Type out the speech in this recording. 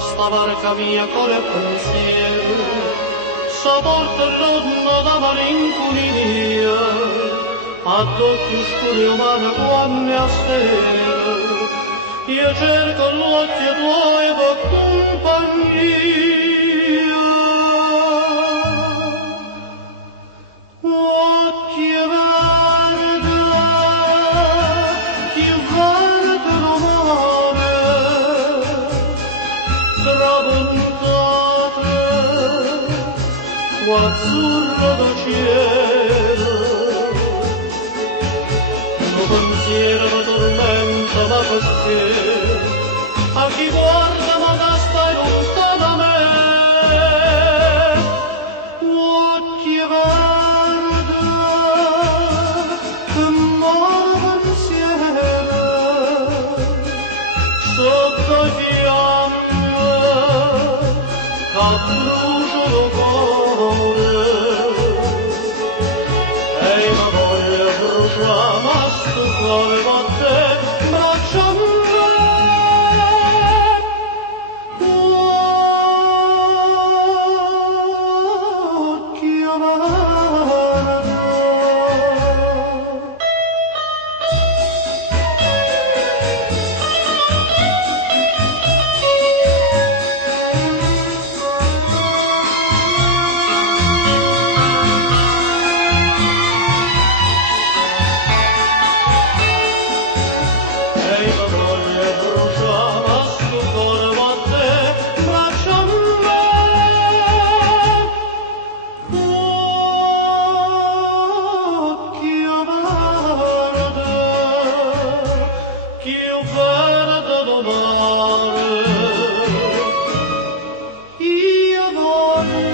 sta barca mia con il pensiero, s'aporta il giorno da malinconia, a tutti oscuri umani quando a stella, io cerco l'occhio tuoi per compagnia. Azzurro del cielo, tuo pensiero mi tormenta, ma perché? A chi guarda ma da stai lontano da me, occhi verdi, che muore pensiero, sotto i fiamme, che bruciano cuore. Cuore batte, braccia a me, occhi amardi. Io voglio